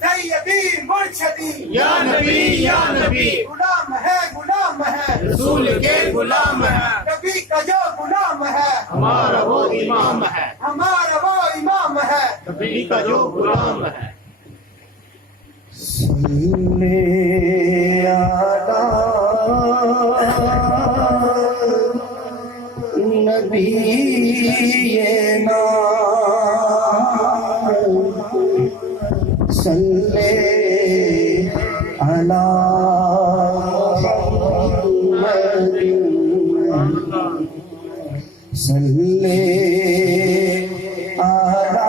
سیدی مرشدی یا نبی غلام ہے رسول کے غلام ہے، نبی کا جو غلام ہے ہمارا وہ امام ہے، ہمارا وہ امام ہے. نبی کا جو غلام ہے. نبینا صلی علی محمد صلی علی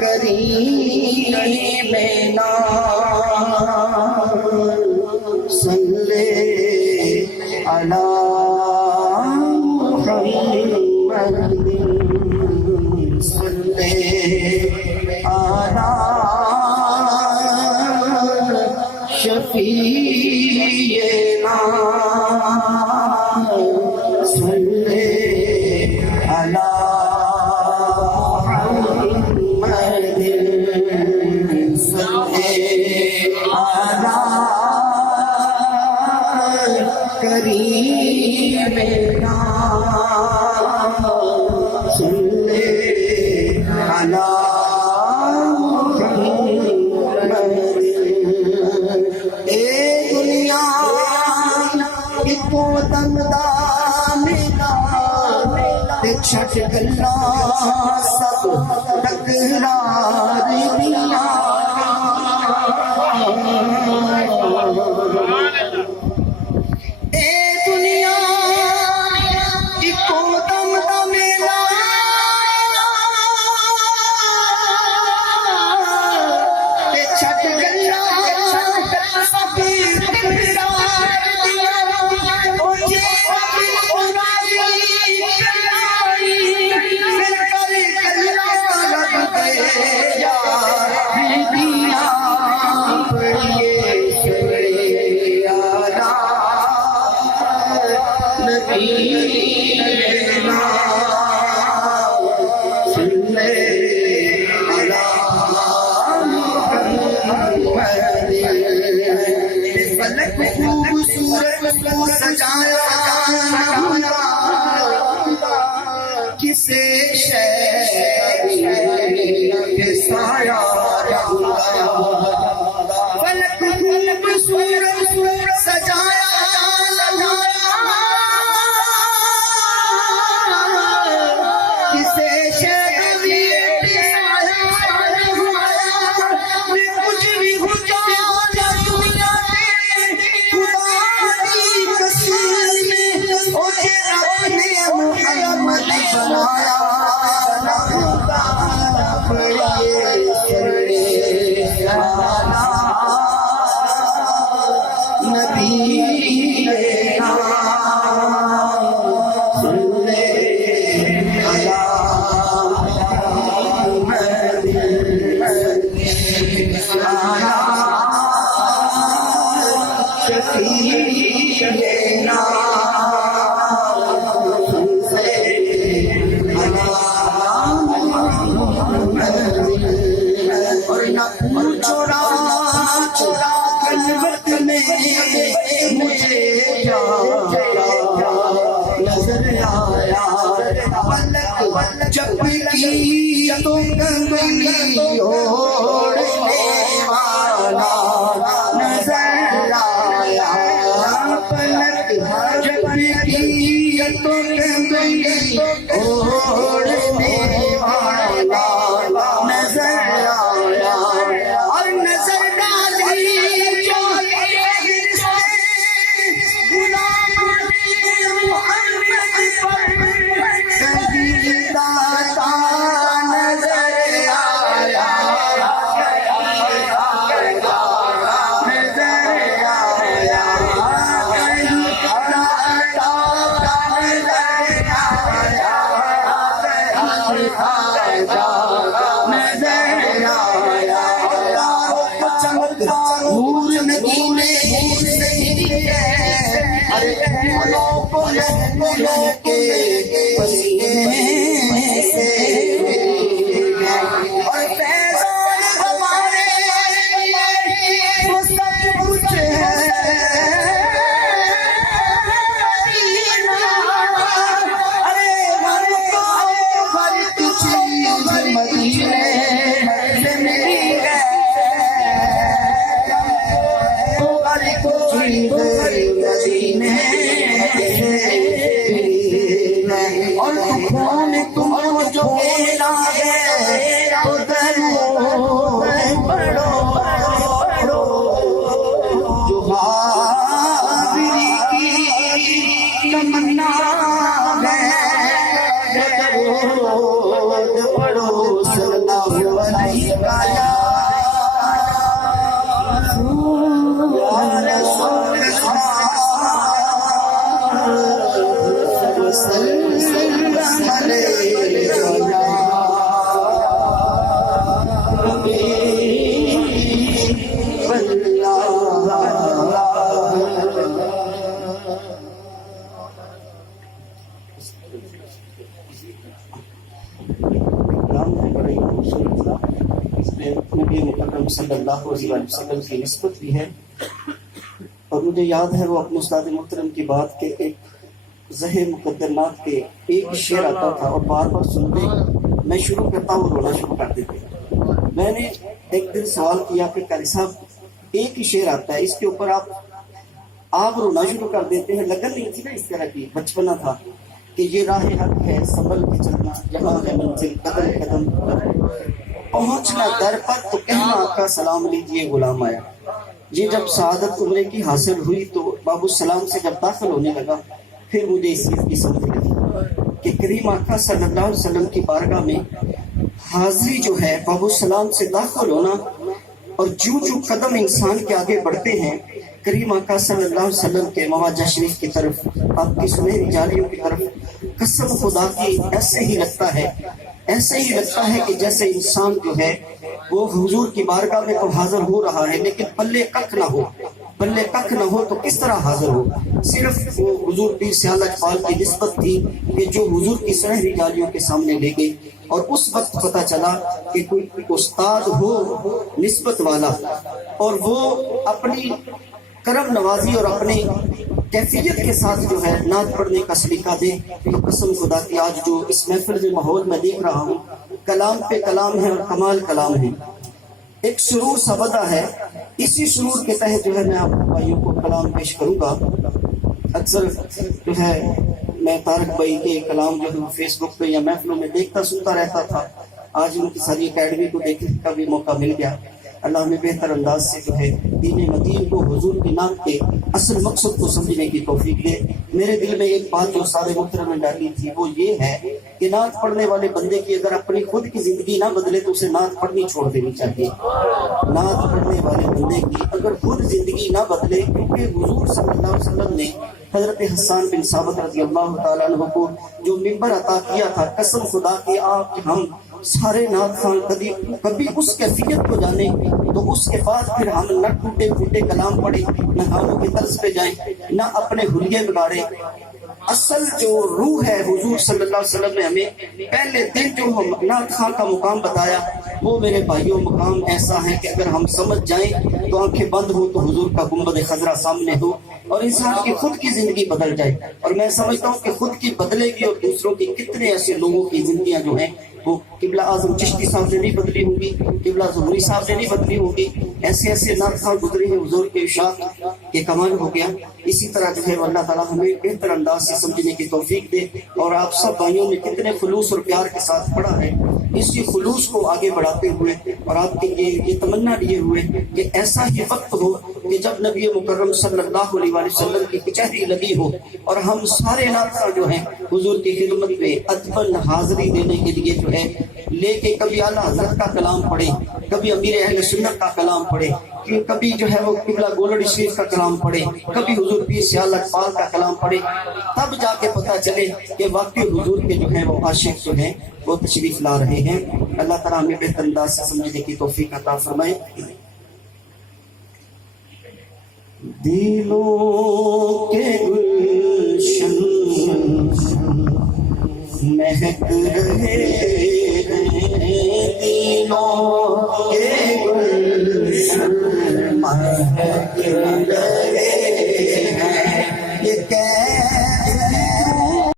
کریمنا صلی علی محمد صلی علی شفیعنا صلی علی محمد صلی علی کریمنا صلی علی اے دنیا ایکو دم دا میلا تے چھٹ گلا سب تکرار دیاں اے دنیا ایکو دم دا میلا تے چھٹ گلا سب تکرار دیاں او جے کسے کے سایہ فلک خوبصورت سجایا کسے کچھ بھی ہو جائے دنیا خدا کی قسم مجھے اپنے محمد بنایا چورا چورا خلوت میں مجھے نظر آیا پلک جب کی تو کنگنی اوڑھنے والا نظر آیا پلک جب کی تو کنگنی اوڑھنے والا نظر آیا اور نظر ڈالی غلام محمد پر کبھی داتا نظر آیا نظر آیا کہیں داتا نظر آیا نور مدینے سے ہی ہے ارے پھولوں کے بھولا ہے تو درود پڑھو جو حاضری کی تمنا ہے درود پڑھو صلی اللہ علیہ وسلم یا رسول اللہ وسلم علیہ نبی مکرم صلی اللہ علیہ وسلم کی نسبت بھی ہے، اور مجھے یاد ہے وہ اپنے استاد محترم کی بات کے ایک زہر مقدمات کے ایک شعر آتا تھا اور بار بار سنتے میں شروع کرتا ہوں رونا شروع کر دیتے۔ میں نے ایک دن سوال کیا کہ قاری صاحب ایک ہی شعر آتا ہے، اس کے اوپر آپ رونا شروع کر دیتے ہیں، لگن نہیں تھی نا اس طرح کی، بچپنا تھا کہ یہ راہ حق ہے سنبھل کے چلنا، جہاں ہے منزل قدم قدم پر پہنچنا در پر تو کہنا آقا سلام لیجئے غلام آیا۔ یہ جب سعادت عمرے کی حاصل ہوئی تو باب السلام سے جب داخل ہونے لگا پھر مجھے اس چیز کی سمجھ لگی کہ کریم آقا صلی اللہ علیہ وسلم کی بارگاہ میں حاضری جو ہے باب السلام سے داخل ہونا، اور جو قدم انسان کے آگے بڑھتے ہیں کریم آقا صلی اللہ علیہ وسلم کے مواجہ شریف کی طرف، آپ کی سنہری جالیوں کی طرف، قسم خدا کی ایسے ہی لگتا ہے کہ جیسے انسان جو ہے وہ حضور کی بارگاہ میں تو حاضر ہو رہا ہے لیکن پلے کک نہ ہو تو کس طرح حاضر ہو۔ صرف وہ حضور پیر سیال اجپال کی نسبت تھی کہ جو حضور کی سنہری جالیوں کے سامنے لے گئے، اور اس وقت پتہ چلا کہ کوئی استاد ہو نسبت والا اور وہ اپنی کرم نوازی اور اپنی کیفیت کے ساتھ جو ہے نعت پڑھنے کا سلیقہ دے، تو قسم خدا کی آج جو اس محفل کے ماحول میں دیکھ رہا ہوں کلام پہ کلام ہے اور کمال کلام ہے، ایک سرور سا بدا ہے، اسی سرور کے تحت جو ہے میں آپ بھائیوں کو کلام پیش کروں گا۔ اکثر جو ہے میں طارق بھائی کے کلام جو ہے فیس بک پہ یا محفلوں میں دیکھتا سنتا رہتا تھا، آج ان کی ساری اکیڈمی کو دیکھنے کا بھی موقع مل گیا۔ اللہ ہمیں بہتر انداز سے جو ہے دین مدین کو حضور کی نعت کے اصل مقصد کو سمجھنے کی توفیق دے۔ میرے دل میں ایک بات جو سارے محترم نے ڈالی تھی وہ یہ ہے کہ نعت پڑھنے والے بندے کی اگر اپنی خود کی زندگی نہ بدلے تو اسے نعت پڑھنی چھوڑ دینی چاہیے۔ نعت پڑھنے والے بندے کی اگر خود زندگی نہ بدلے، کیونکہ حضور صلی اللہ علیہ وسلم نے حضرت حسان بن ثابت رضی اللہ تعالیٰ عنہ کو جو منبر عطا کیا تھا، قسم خدا کی آپ ہم سارے نعت خان کبھی اس کیفیت کو جانیں تو اس کے بعد پھر ہم نہ ٹوٹے پھوٹے کلام پڑھیں، نہ گانوں کے طرز پہ جائیں، نہ اپنے حلیے بگاڑیں۔ اصل جو روح ہے حضور صلی اللہ علیہ وسلم نے ہمیں پہلے دن جو نعت خان کا مقام بتایا، وہ میرے بھائیوں مقام ایسا ہے کہ اگر ہم سمجھ جائیں تو آنکھیں بند ہو تو حضور کا گنبد خضرا سامنے ہو اور انسان کی خود کی زندگی بدل جائے۔ اور میں سمجھتا ہوں کہ خود کی بدلے گی اور دوسروں کی کتنے ایسے لوگوں کی زندگیاں جو ہیں وہ قبلہ اعظم چشتی صاحب نے نہیں بدلی ہوں گی، قبلہ ظہوری صاحب نے نہیں بدلی ہوں گی، ایسے نعت خان گزرے ہیں حضور کے اشاعت کے کمال ہو گیا۔ اسی طرح جو ہے اللہ تعالیٰ ہمیں بہتر انداز سے سمجھنے کی توفیق دے، اور آپ سب بھائیوں نے کتنے خلوص اور پیار کے ساتھ پڑھا ہے، اسی خلوص کو آگے بڑھاتے ہوئے اور آپ کے یہ تمنا لیے ہوئے کہ ایسا ہی وقت ہو کہ جب نبی مکرم صلی اللہ علیہ وسلم کی کچہری لگی ہو اور ہم سارے نعت خان جو ہیں حضور کی خدمت میں ادباً حاضری دینے کے لیے جو ہے لے کے کبھی اعلیٰ حضرت کا کلام پڑھے، کبھی امیر اہل سنت کا کلام پڑھے، کبھی جو ہے وہ قبلہ گولڑی شریف کا کلام پڑھے، کبھی حضور پیر سیال اجپال کا کلام پڑھے، تب جا کے پتہ چلے کہ واقعی حضور کے جو ہے وہ عاشق جو ہیں وہ تشریف لا رہے ہیں۔ اللہ تعالیٰ ہمیں بہتر انداز سے سمجھنے کی توفیق عطا فرمائے۔ دلوں کے گلشن مہک رہے ہیں، دلوں کے گلشن مہک رہے